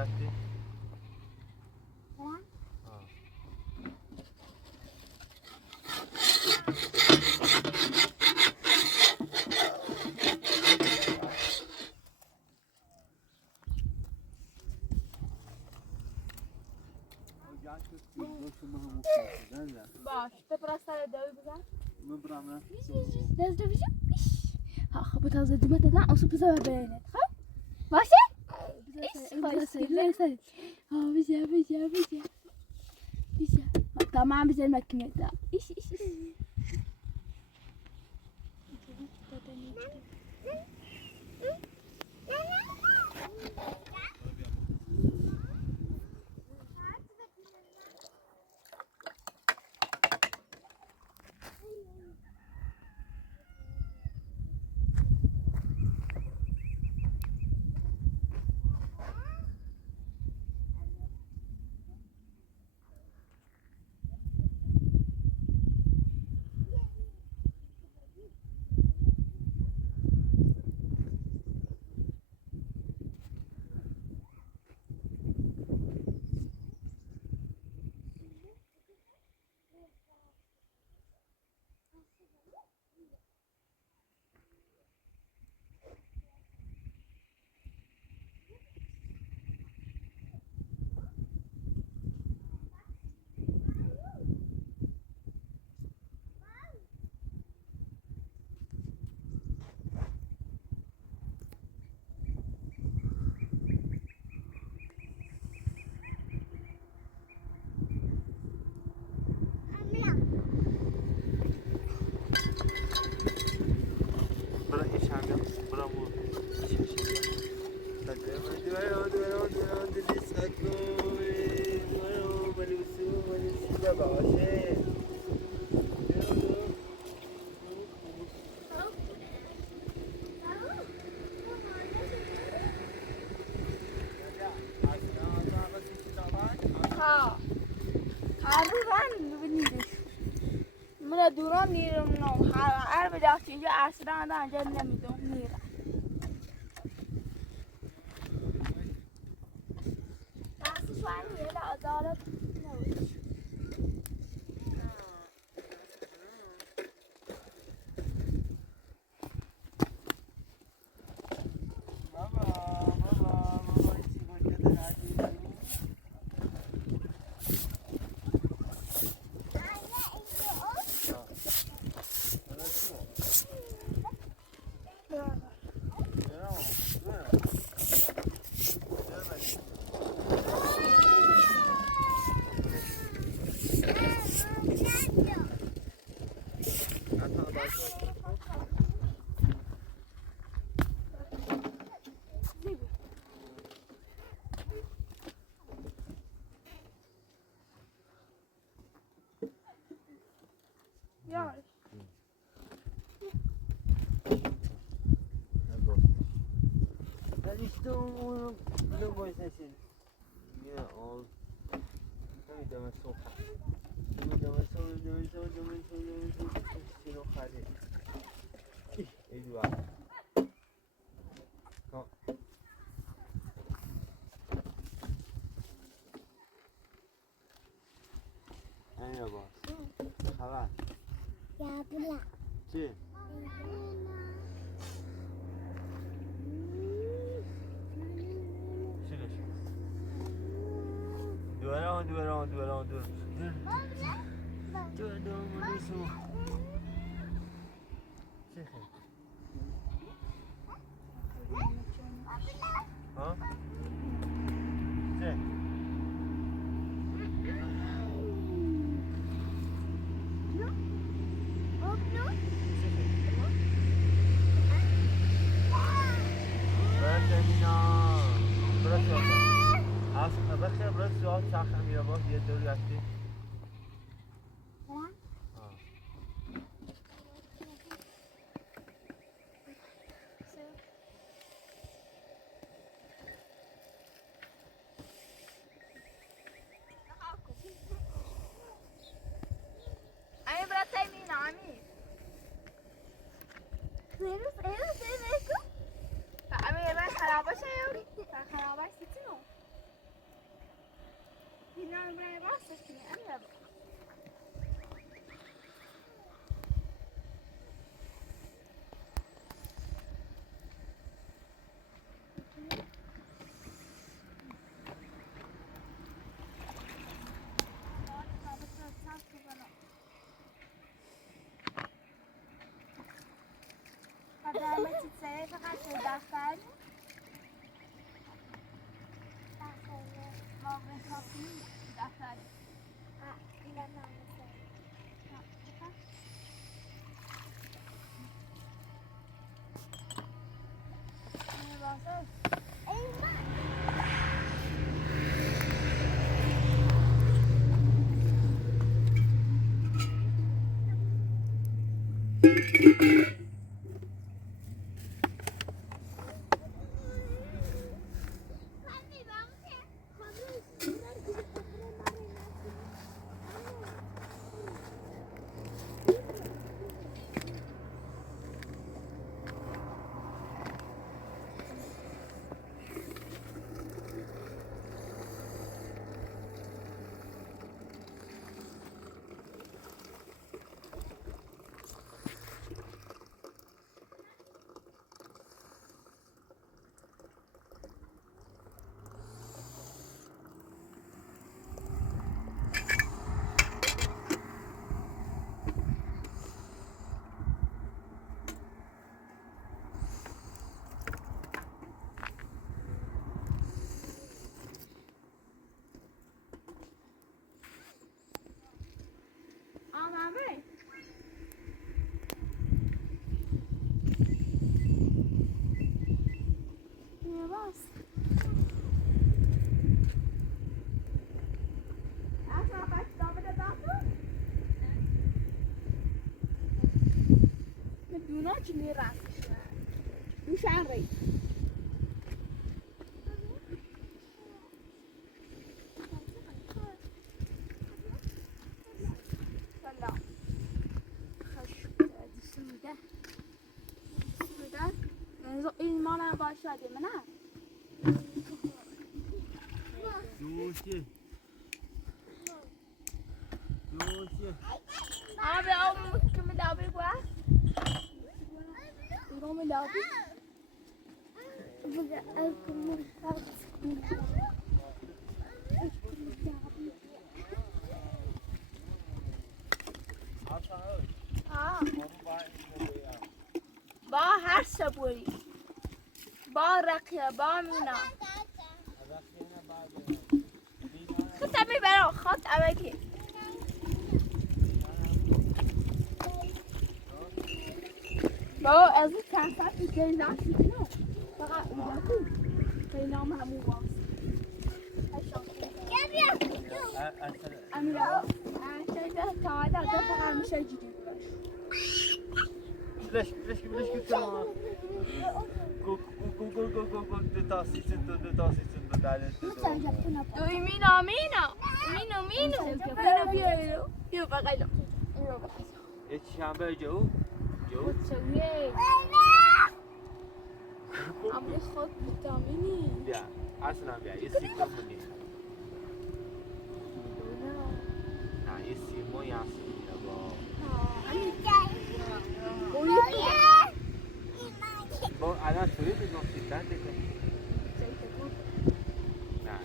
رفتی؟ باش تبرز سر دوی بزن مبرم دست دوی بزن ها خب تازه دیمت دادن اصلا بزن ببینید خب باشه ایش ها بزن tamam bize makinede iş دوران میرم نو هر بداخت اینجا اصلا انجام نمیدم میرم بحث شوان میره عدالت نوش خبر چی؟ دور ها؟ چه؟ بخیر برای سوال چرخ امیر آباد یه دور رفتی؟ امیر برای تیمین امیر امیر برای خرابه شد خرابه سیتی نو برای راستش کنی امیر برنامه چیزایی فقط به دفتر ما به کافی دفتر آمامه یه باز اصلا بس دامده داتو دونا چنی راستش دوشن ری این مانم باشد منه دوشی آبی آب که می دابی گوه ایرو می دابی بگه ایکو مرتب با هر سبوری با رقیه با مینا خطبی برا خط اوکی با از این چند ساعت دیگه ناشید نه فقط اون خیلی نام همون باز امیرا شایده تاعده ده فقط میشه جدید بلش کنم گو دو تاسیسن دو داله دوی مینا بیا بقیلو یه شنبه جو چویه عمری خود ویتامینی بیا اصلا بیا یه سیب منی نه یه سیب یا سیب با با الان شوری بگم سیدن دیگه نه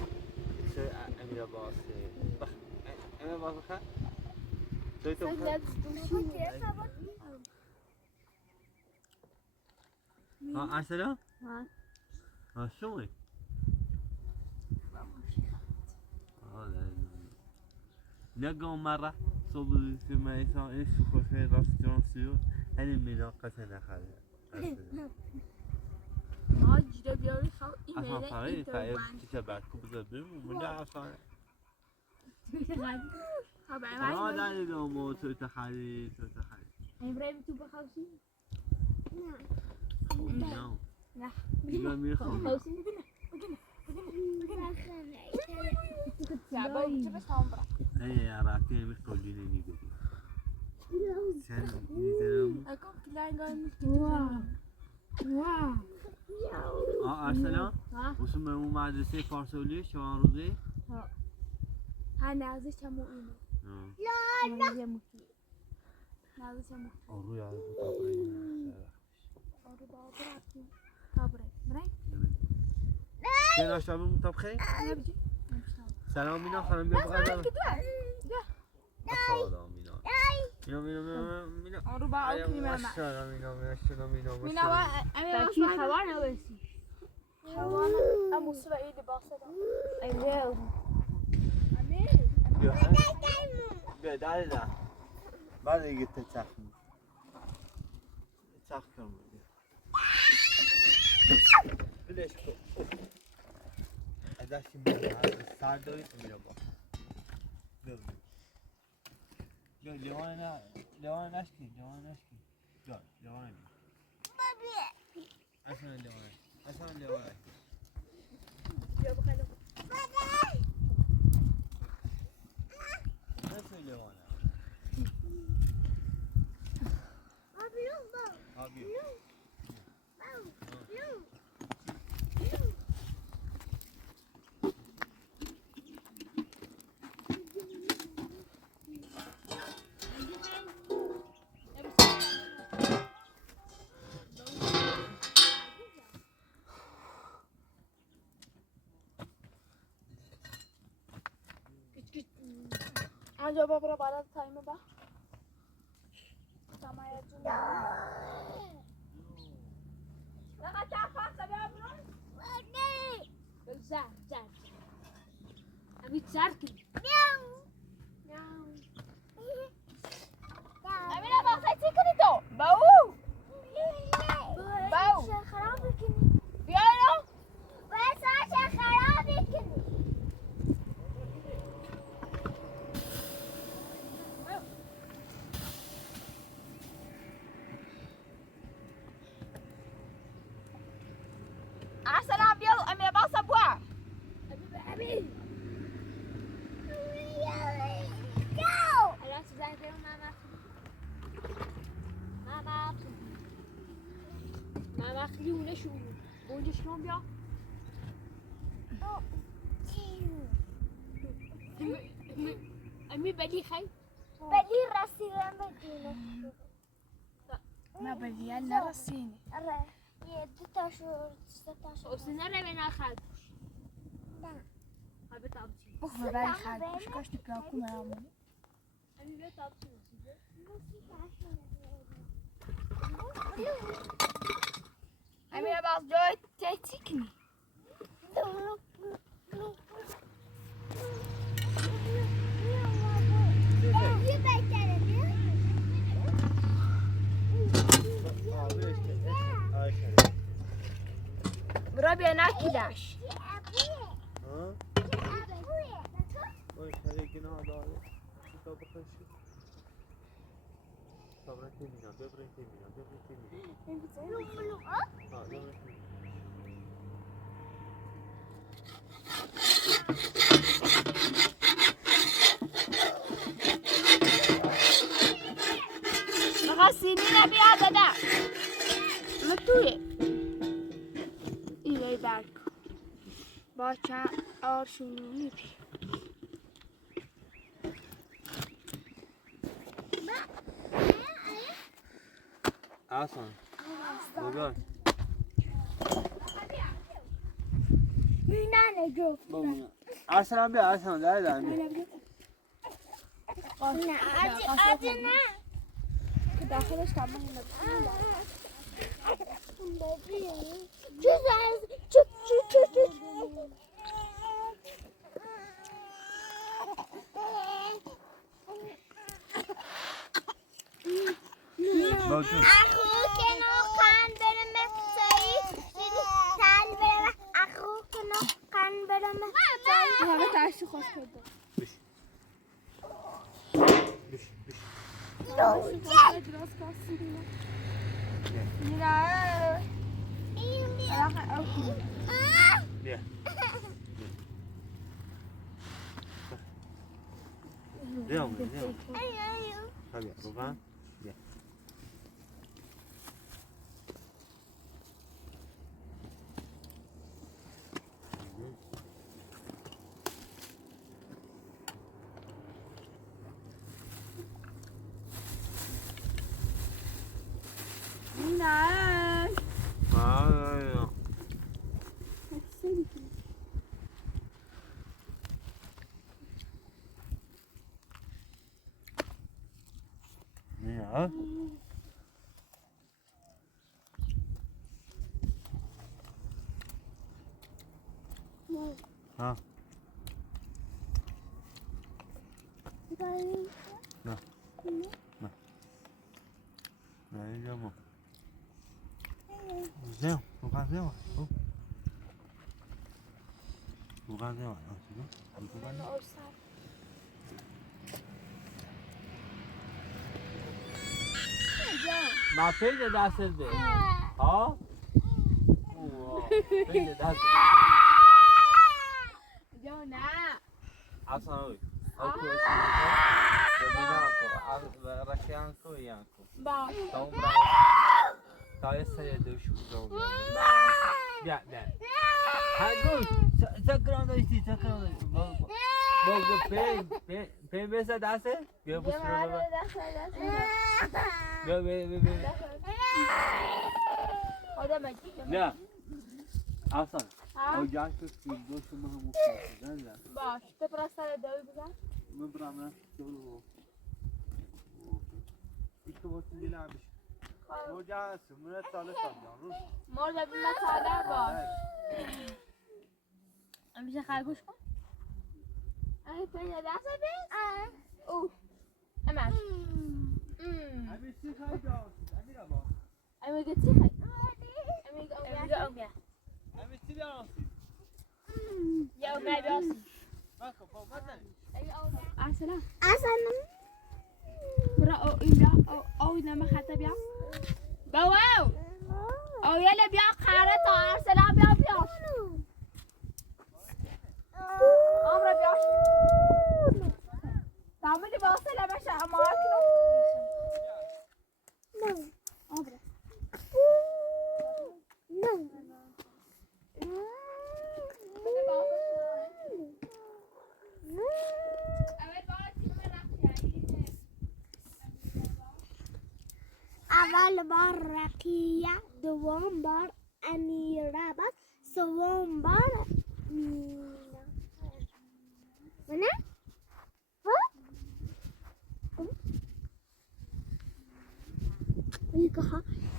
شو امیر باس امیر باس بخیر توی تو بخیر ها ارسلا ها شوی نقوم مرة صوب في مايسان إيش تخش في راس جونسيو هني مينا قتنا خالد ما جدا بیاری خواهد أصلا ایمیل فرعي اینتر فعيل بند تشبع كوب زبون ومن ده أصلا خبر ما من داري لو مو تحري امرای تو بخوشی؟ نه نه دیگه میخوام بخوشی شعبه چه بس هم برا أي راكي مكولي نيجي sen izlerim اکم کلای گایم ارسلا واسه مدرسه فارسولی شما روزی ها نازش هم اینه لا نازش هم آروی آروی تابری آره بابا رفتیم تابره برای چه ناشتا بیم تاب خیلی؟ نبجی سلام مینا خانم بیا بقدر ده سلام مینا آره با اوکی ماما سلام مینا مینا اما کی خبر نویسی خبر اما سوى ايدي باصدة ايوه بیا داری نه بعد دیگه تچخم چخ کنم بلش کن ازشی میره سر داری تو میره با بیا لیوان نشکی بیا لیوان اصلا لیوان بیا بخلو نسوی لیوانه ها بیا آنجا بابا برای تایم با سامایه جون لقد تعرفت بیا برون زر ابي تسركن امينه باقي تسكني تو باو خراب کنی بیا بس خراب کنی السلام بيو امي باصه بوا ابي الان سوزن کنم ماما خلیونه شو اونجا شلون بیا امي بدي خي بدي راسي بدينا ما بدي يلا راسيني وسنرى من أخذ لا حبيت أبتي أخذ بالي خالد مش كاش تبلاكم يا عمو أنا بيت أبتي أمي بعض جوي تأتيكني برابي أنا كلاش ها؟ باش هذه جناح داره كتاب خشي صبرا تيمينا ببرين تيمينا ها ببرين مغسلين أبي هذا ده متوي إيه يبارك باچا آرشونی آسان بگار مینانه جو آسان بیا آسان داره نه که داخلش تمام ها ها نه نه نه اینجا ما زين bukan زين bukan زين bukan ما پیدا دست ده ها پیدا دست جو نه اصلا اوی اوکی ببینم کو رکیان کو یان کو با تا یه سری دوش بزرگ بیا بیا هنگون تکرار داشتی باز پی بسه دسته بیا بسه بیا نه اصلا اوجاش تو دوش مهم است باش تو پرستار دوی بزن مبرم شغل ایشون وقتی میلعبش اوجاش من سال سال مرد بیم ساله باش میشه خرگوش کن ای پیدا دست بیست اوه امان امی چی خواهی داشت؟ امی را با امی گه چی خواهی؟ امی گه اومیا امی چی بیارانسی؟ یا اومیا بیارانسی بکن با مدن اصلا برا او این بیا او نمه خطه بیا باو او یله بیا خاره تا ارسلا بیا امرا بیاش تعملی باصله باشه اما اکنو امرا اول بار رقیه دوم بار امیره بعد سوم بار مینا نه ها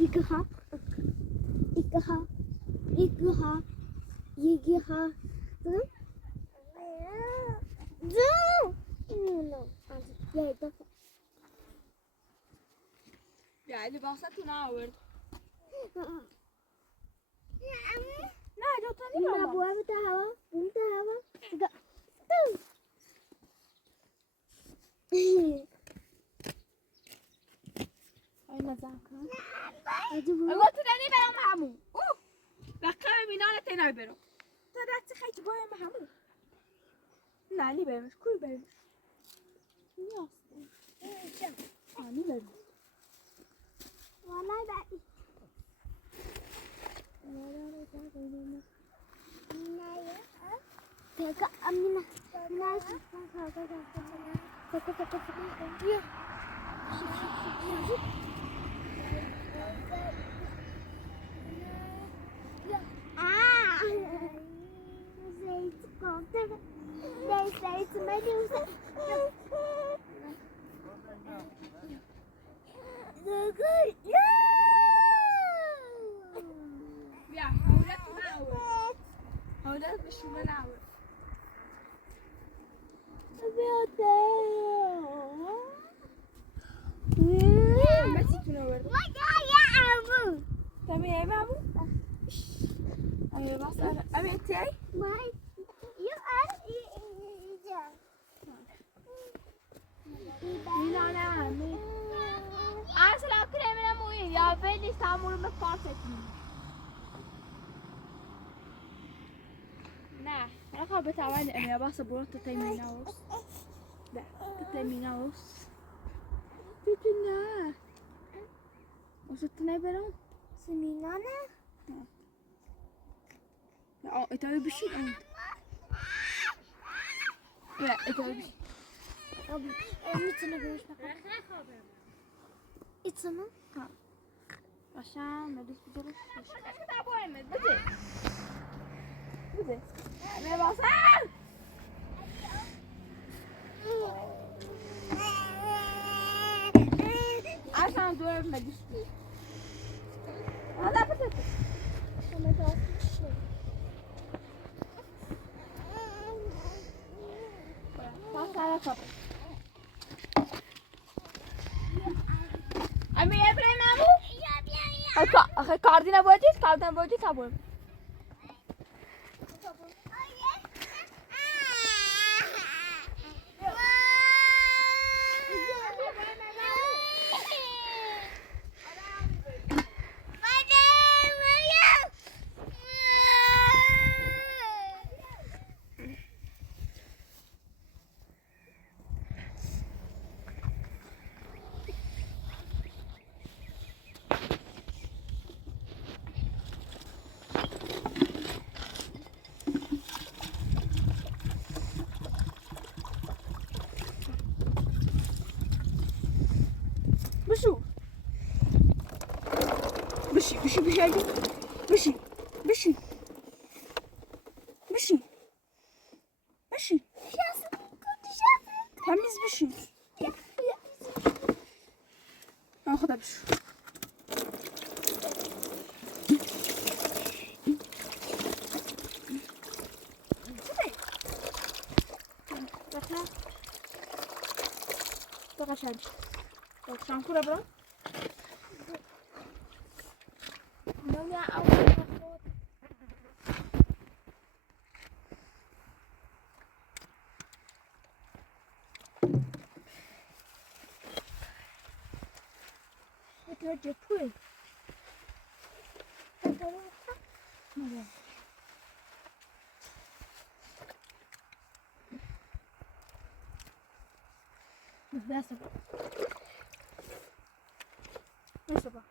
یکها يعني باصتنا عورد نه جو تانی مینا ماما بوام تهوا تگا ای نزاکم اجبو اگه تو نی برام همو اوه رقم مینال تنای برام تو دستی خیلی بایم همو نه لی برمش کوی برمش نیاز نی برمش وانا دای تگا امina ناس زيت ملوسة بیا هولت نعور هولت بشومه نعور بسی تو نور تمی ای مامو امی باس امی تی مینا نه می اصلا کریم نموی یا بدی سامور مفاتت نه انا خاب بتعواني انا باص بروت تيميناوس لا تيميناوس تيتنا وصلتنا برام سمينانا اه اتاوي بشي انت لا اتاوي بشي ميتنا بروش نقول اتنا عشان ما دوس بدرس ايش كتابوا امد بدي انا باص عشان مدشتی هذا بس امی ابراهیم امو کاردین بودی تابون بشو بشي بشي بشي هاي بشي بشي بشي بشي تميز بشي اخذها بشو بقى شمس شامپو برام دنیا اول خود بتوجه پول بس بابا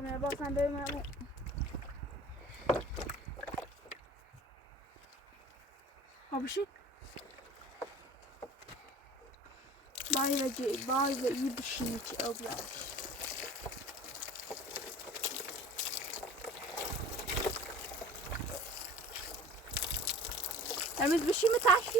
من باسم بریم بشی باید یه بشی چه اوبیاش تمیز بشی متعشی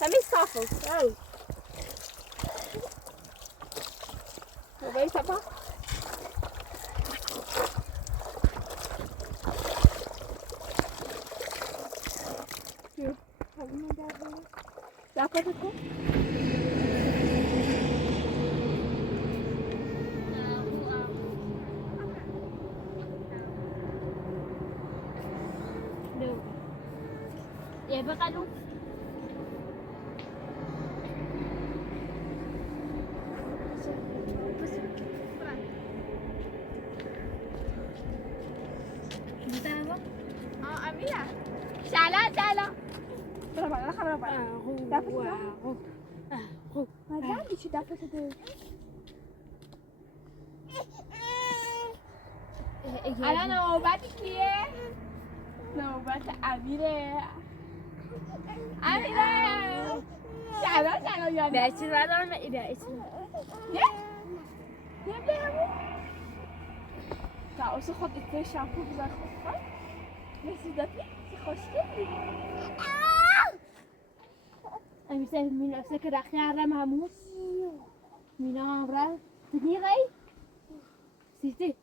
تمیز صافه او بایی پاپا یو همون در کن يا بقلو أميرة شعلة برافو خبر برافو ما عندي شي دافع تدري الان نوبت کیه؟ نوبت امیره شعلا یاد به چیز ندارم ایده نه بهمون تا اوسه خود ایده شامپو بزن خود نسی دادی خوشگلی امیسه من افسه که رخی عرم هموس مینا هم رفت تنی غی سیستی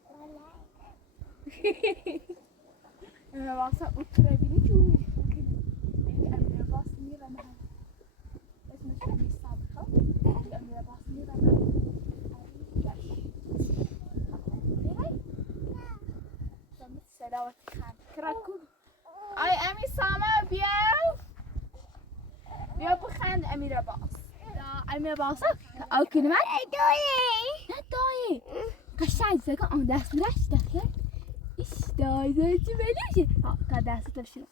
انا واسه اوترا بینی چونه انا باس میرم هم اسمش امی صابخه انا باس میرم هم سلامت خان کراکو آی امی ساما بیا بخند امیر باس امیر باس او کلمه نه دایی دویه قشنگ سکن آن دست برش دست ایش دایده چی بلیشه تا دست تفشیل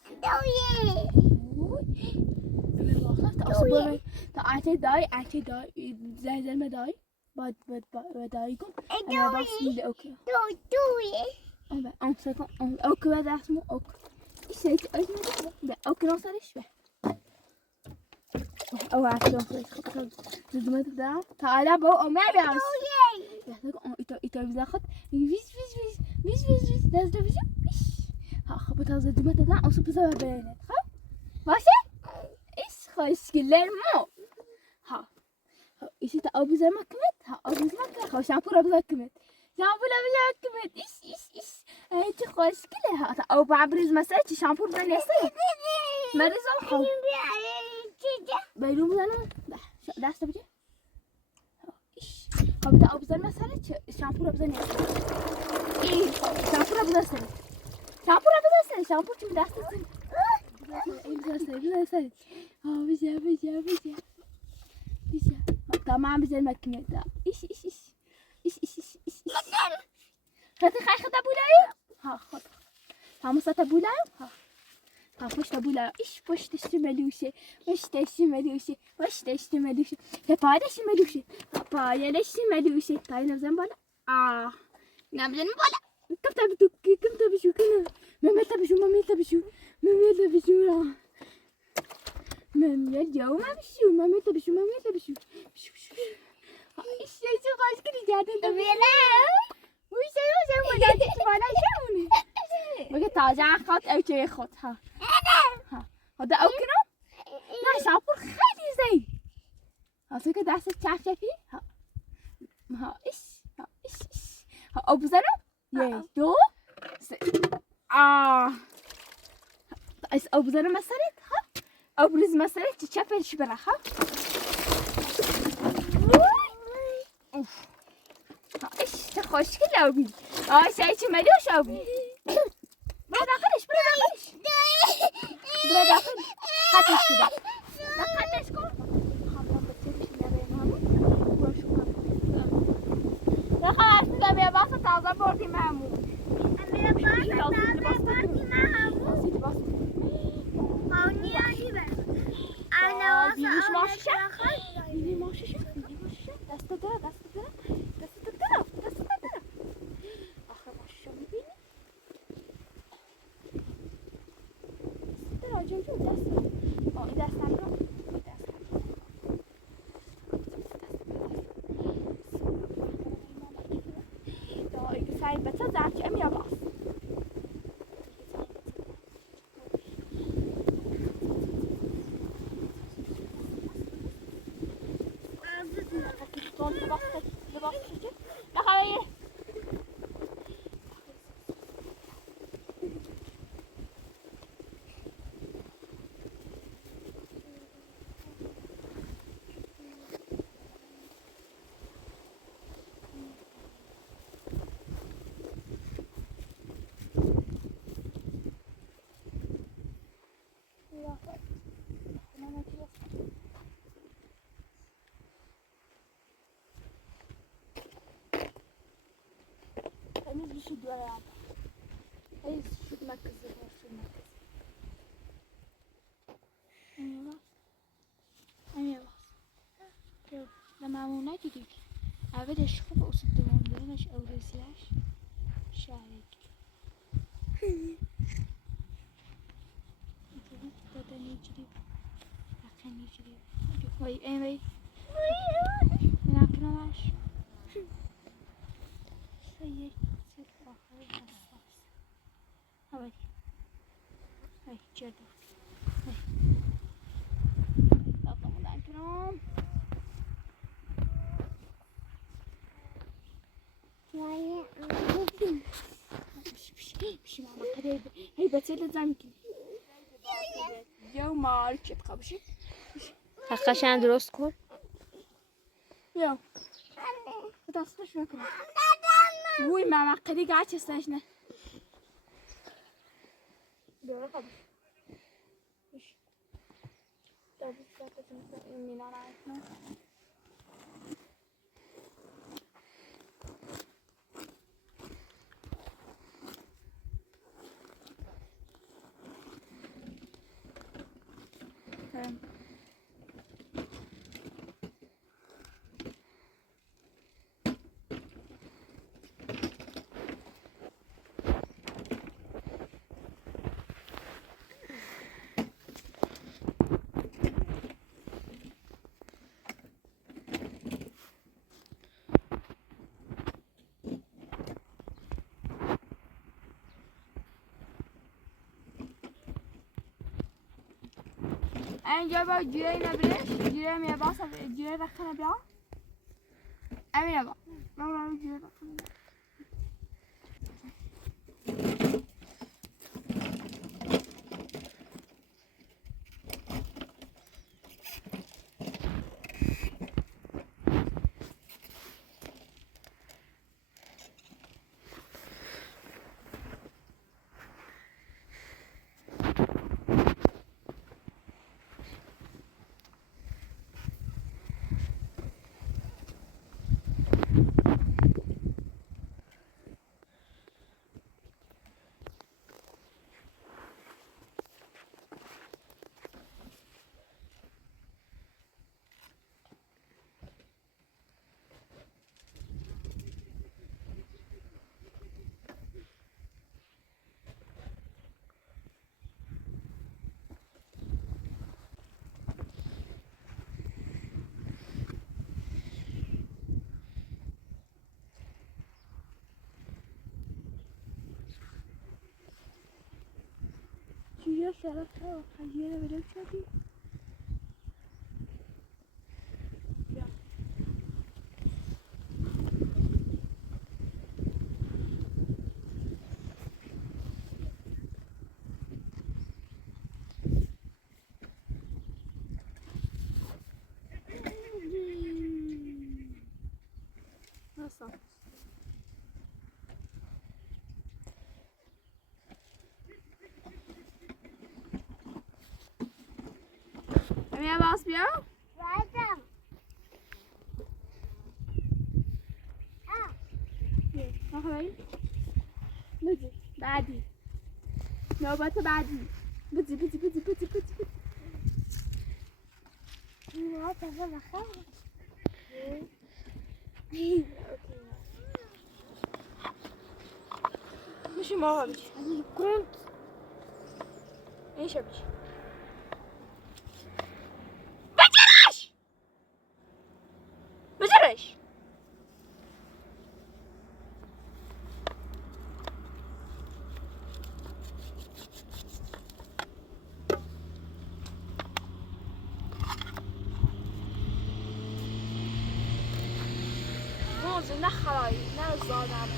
دویه تا آتی دای زلزل دای با دای کن انا باس میده اوکی دویه آن سکن اوکی و دست مو اوکی ایش هیچ ایش میده اوکی نصرش به او عشان خب زدمت ده تعالى بو او ما بيعرف يحتاج بياخد ويز ده بيجي ها خبط هذا زدمت ده او سب بسبب بينات ها ماشي ايش خوش كلر مو ها ايش تا او بزر مكمت ها او بزر مكمت خوش شامبو بزر كمت شامبو بزر كمت ايش هيك خوش كله ها او بعبرز مسألة شامبو بزر يصير مريض خو بيلوم بزنم دست بجه ایش خب تا ابزار مسئله شامپو رو بزنی ای شامپو رو بزنی شامپو چی دست بزنی بزنی ها بجه تمام بزن مكنه ده ایش خد بولاي ها خد خمسة بولاي ها خوش تبولا ایش پشتش ملوشه پشتش ملوشه پایش ملوشه تای نبزن بالا نبزن بالا کم تبشو کنه ممیل تبشو ممیل تبشو ایش چه خوش کنی جادن تبیله ویشه مدادی بالا شونه بگه تازه خود او چه خود ها هذا او کنم نه شامپو خیلی زی هسه که دستت چفچفی ها ایش ها او بزنم یک دو سه ایس او بزنم مسارت ها او بریز مسارت چی چپش بره ها ایش چه خوشگل او بی شایی چی ملیوش او بی برو داخلش خطش کده خطش کن خلاص بیا باسه تازه بردی مامون دست داره آخه ماشو میبینی راجع جو دست این دستم رو سعی بچه زرچه امیا باز لباس شده نخواهی تمیز بشید دوره هم هیچ شد مرکزی امیر باز لما دیدی اولش خوب اصد دوندرنش اورزیاش شارک دادا نیجری اخی نیجری وای این نکنمش شاید سر آخر حساس هوای هی جدو هی دادا نکنم بشي ماما قريبة هي بتسلي زمكن يو مارك تبقى بشي حقشان درست کن يو بتصفش نكون وي ماما قريبة قاعد تستشنا دورة خبش بشي طيب من أنا عارفة اینجا با جیره نبرش جیره میباس جیره رخنه بیا امینه با من جیره رخنه بیا جیره شرف ها جیره بده چی nasıl امین باس بیا بعدم نخواهی بزی بعدی نوبت بعدی بزی بزی بزی بزی بزی بزی نه تازه بخیر میشه ما بچی كنت ایشه بچی بزرش موز نه خرایی نه زادم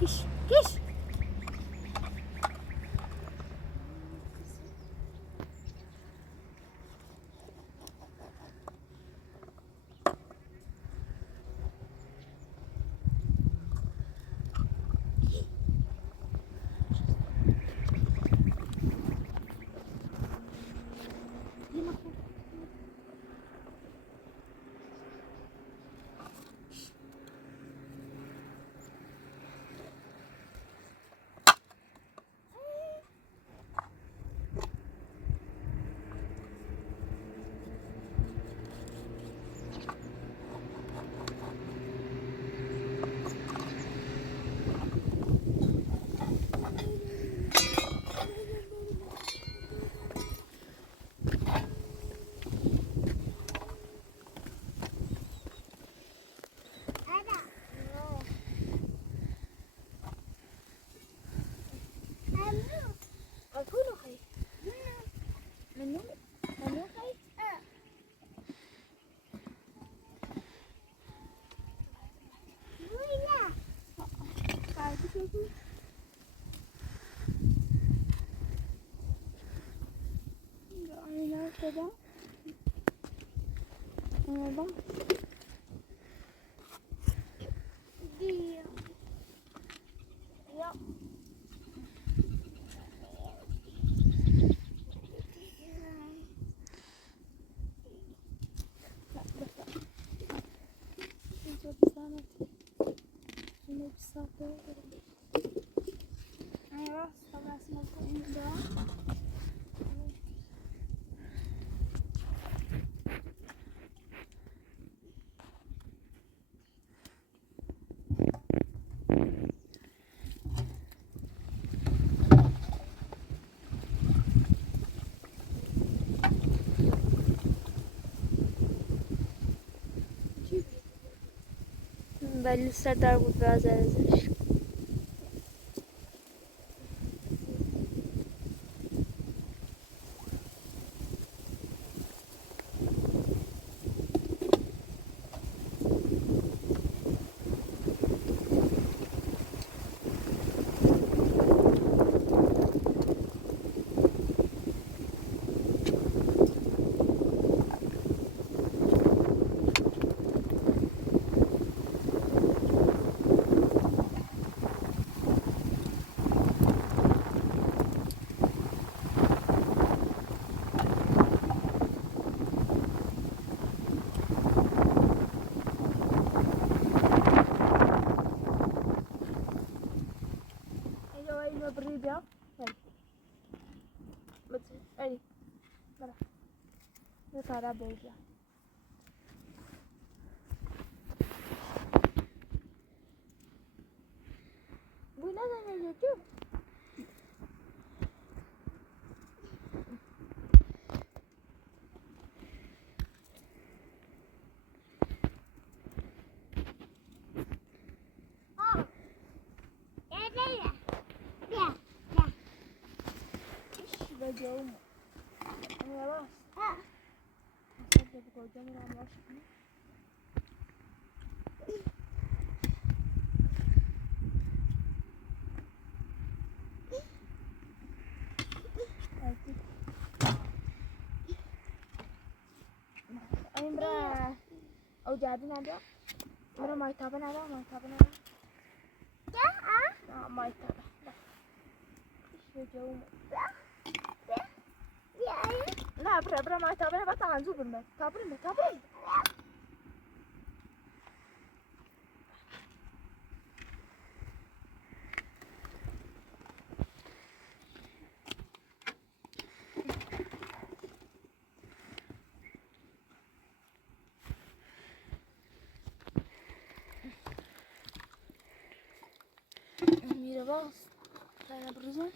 Kiş, kiş. أكون خير منو خير بعد شوفي هنا كده هنا يا أيوة طبعا اسمه ده ولی سردار بود و از ازش بريبيا بس اي برا نطلع بريبيا بوي لازم يجيب اليوم انا راس هسجل بقدامي على راسي امرا او جابين هذا امرا ما يتابعنا هذا ما يتابعنا لا ما يتابع ايش اليوم لا برا ما يتابعنا بطلع عن زوب الماء تابعنا ميرا باص انا برزون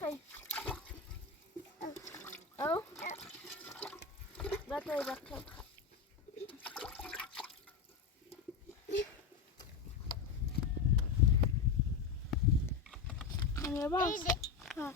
خي أو لا تركب يا باص ها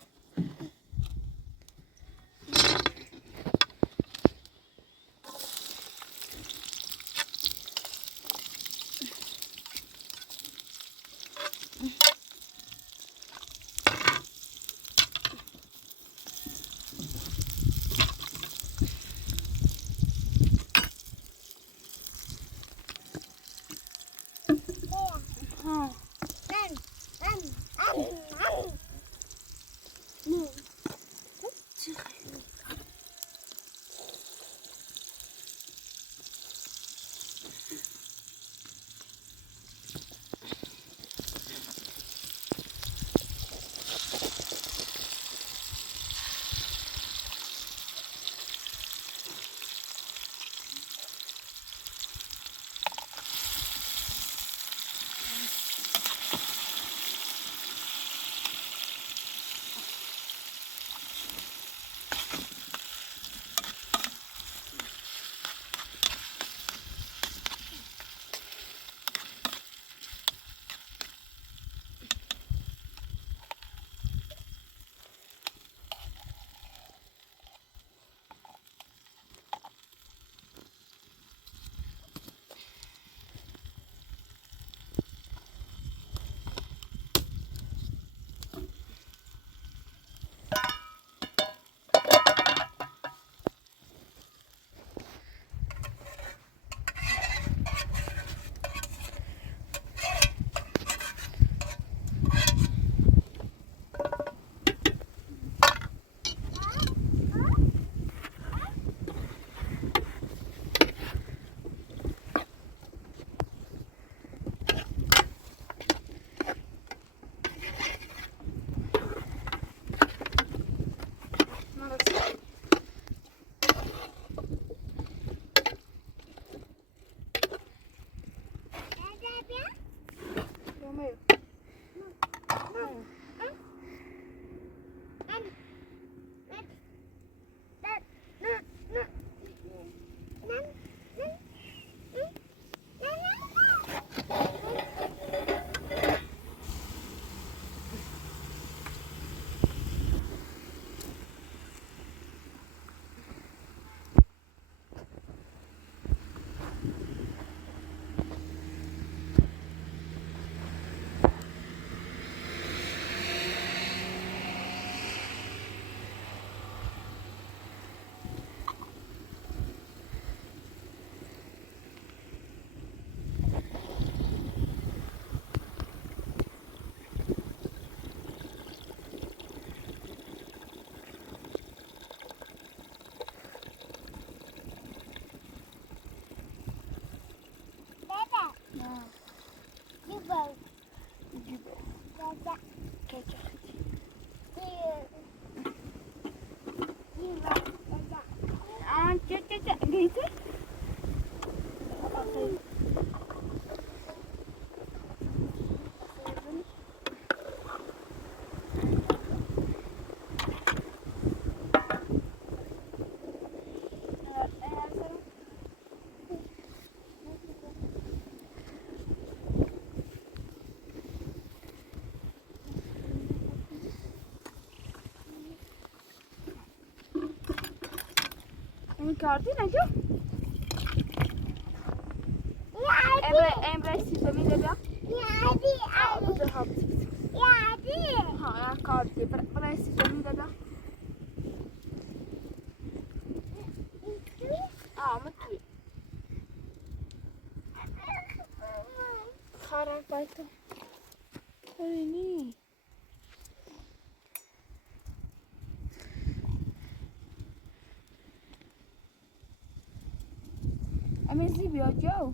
گیتی این کردی نجو امروز سیزمی دادم ها کردی برای سیزمی دادم مطلوب خراب بایتو خیلی امیزی بیا جو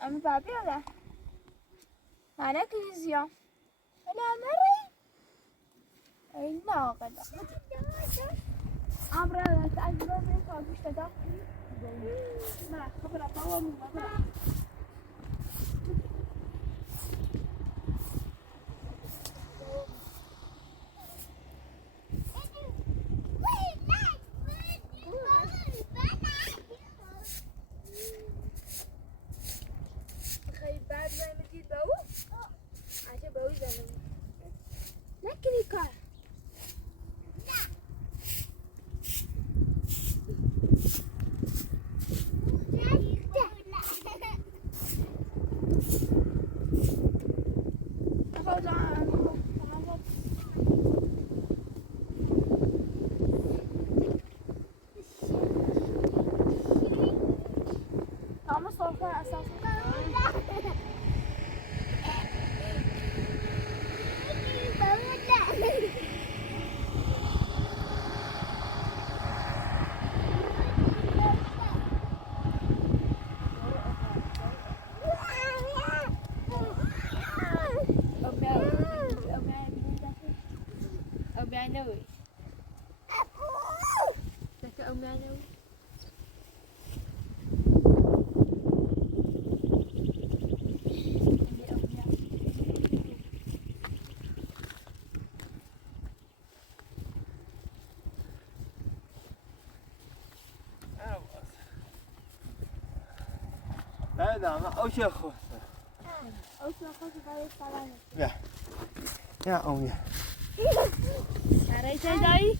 امی بابی اولا نه کلیزیا نه مری ای ناقل امرا تاجرو من کاغوش دادا ما خبر بابا مو نکنی کار تمام صرفه اساسا نوي لك أمي نوي هذا ما أوش أخوه أوش أخوه بعد الصلاة يا أمي شريت داي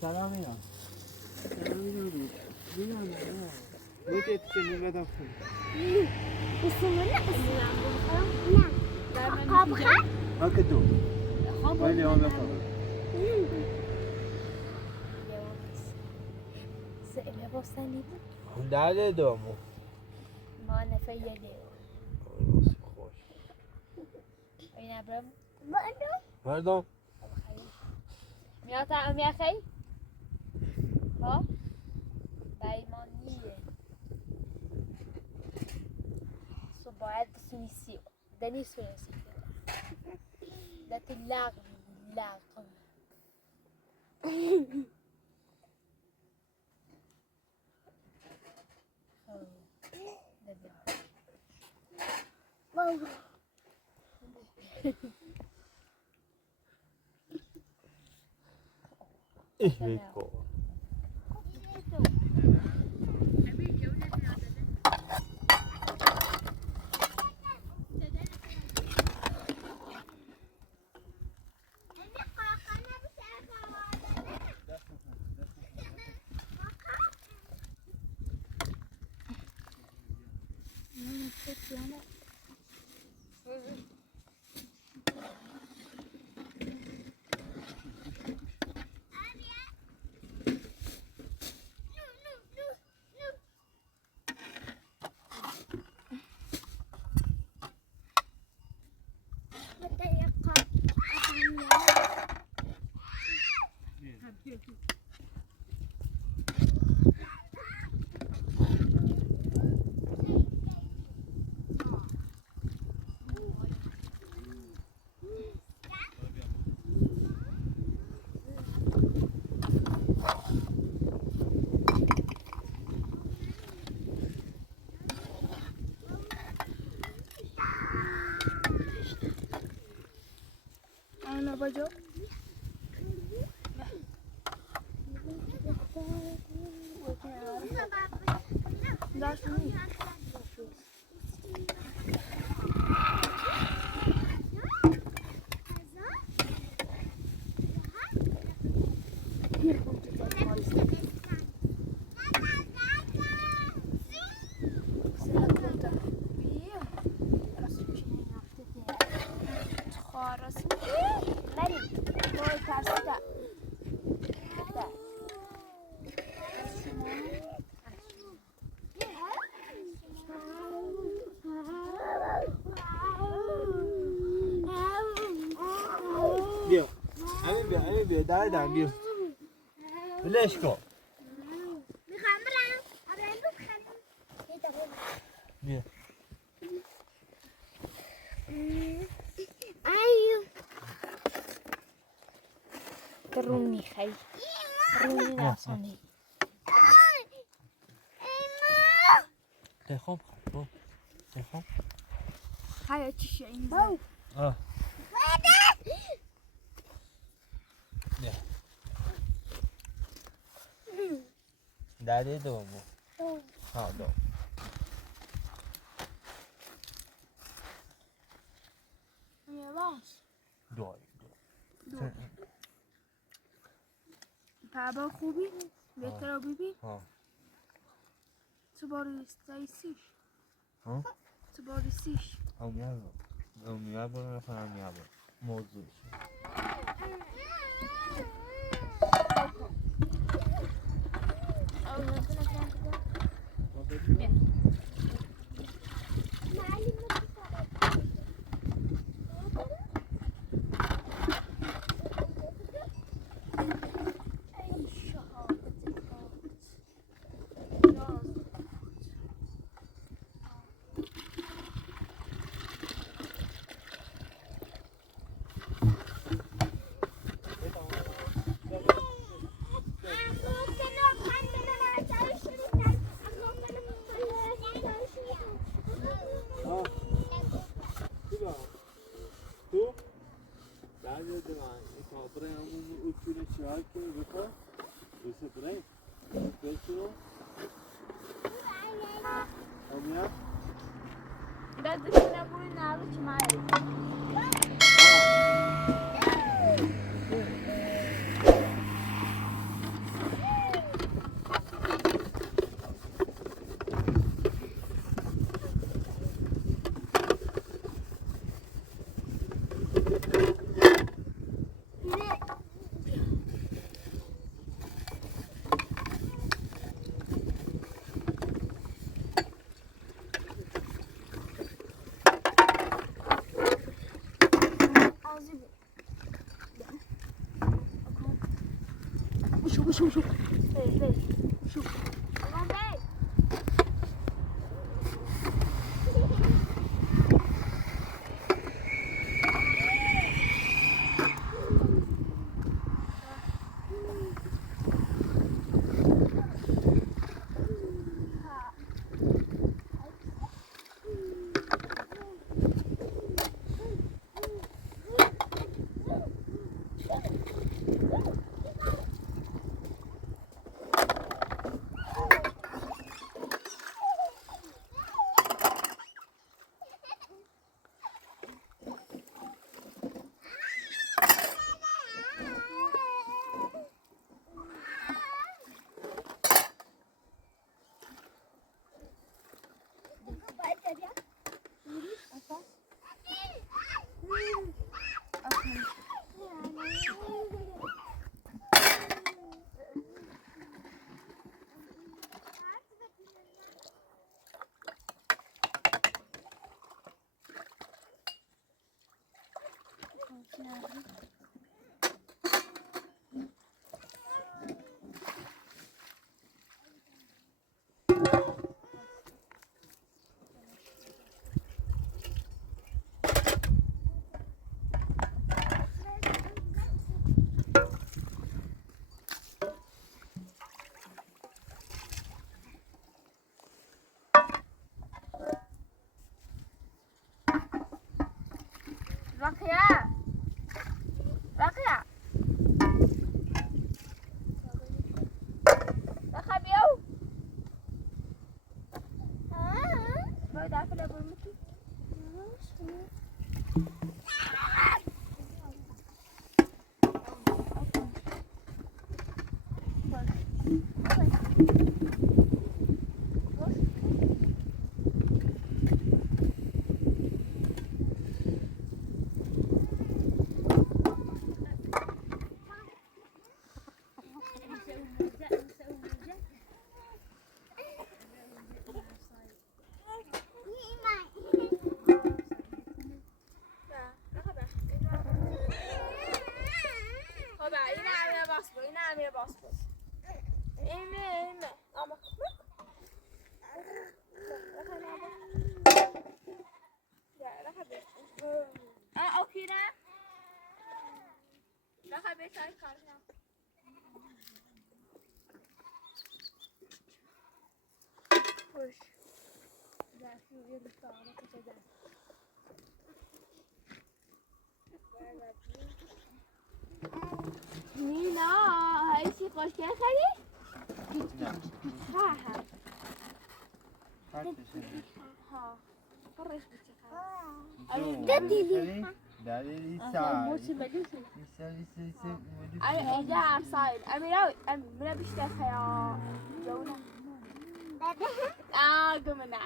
سلام اینا بوده چنین بدم اسمونه نه خواب خواهد ها کدوم ولی آن بخواب سئله باستنی بود داده دومو ما نفیه دیو خوش این ابرم مردم میاد هم یخی ها دایمانیه سو باید سویسی دنی سویسی ده تلاق Ecco. Ana bacak. بیا همین بیا دردم بیا بلش کن میخوام برم بیا رونی خیلی رونی نفسانی تخم تخم حیاتی شاید آه بیا داده دومو ها دوم دوی بابا خوبی؟ بهتر بیبی؟ ها تو باری سیش؟ ها تو باری سیش؟ اومیا برو نفرم یا برو موضوع تو بعد دوان کابره همون اصول شهر که بکن دوست برای بچه اومیا بعد نمونه نالو چی مایی؟ شو شو باسپور این امیر باسپور اینه اما اوکی نه بخوای بهتری کار کنم خوش دستی یه دستا آمه کچه دست نینا هایشی خوشگل خری؟ ها ها برش بچه خری اینجا هم سایل امیراوی امیر بیشتر خیا جونه گمنه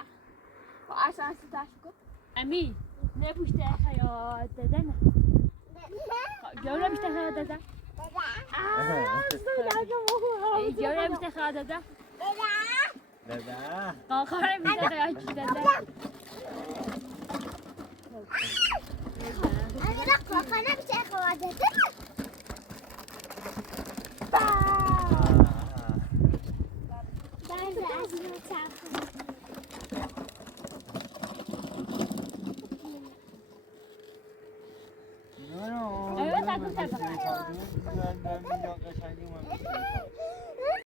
و اصلا ستاش کن امی نبوشته خیال دادن جوله بیشتر خیال دادن جوله بیشتر خیال دادن آخر بیشتر خیال دادن أنا بقرأ أنا بتاخذ عادة نه